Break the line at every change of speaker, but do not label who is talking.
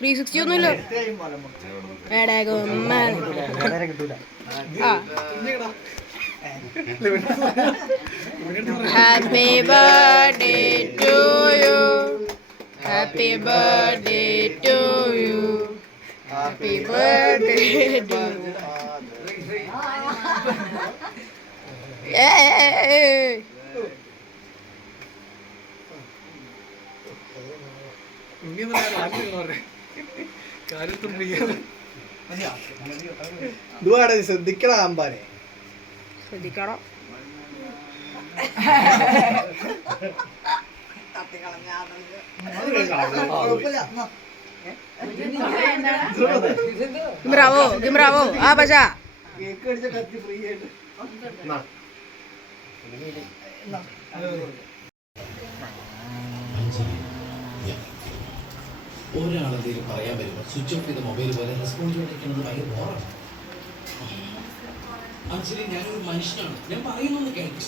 three sixty ഒന്നുമില്ലോ happy birthday to you happy birthday to you happy birthday to
ഇനി നമ്മൾ ആദ്യം പറയാം ശ്രദ്ധിക്കണം
ബ്രാവോ ബ്രാവോ ആ പക്ഷ കേക്ക് അടിച്ച കത്തി ഫ്രീ ആയിട്ട്
ഒരാളെന്തെങ്കിലും പറയാൻ വരുമ്പോൾ സ്വിച്ച് ഓഫ് ചെയ്ത മൊബൈൽ പോലെ റെസ്പോണ്ട് ചെയ്യാതിരിക്കുന്നത് ഭയങ്കര ബോറാണ് ആക്ച്വലി ഞാനൊരു മനുഷ്യനാണ് ഞാൻ പറയുന്നൊന്ന് കേൾക്കും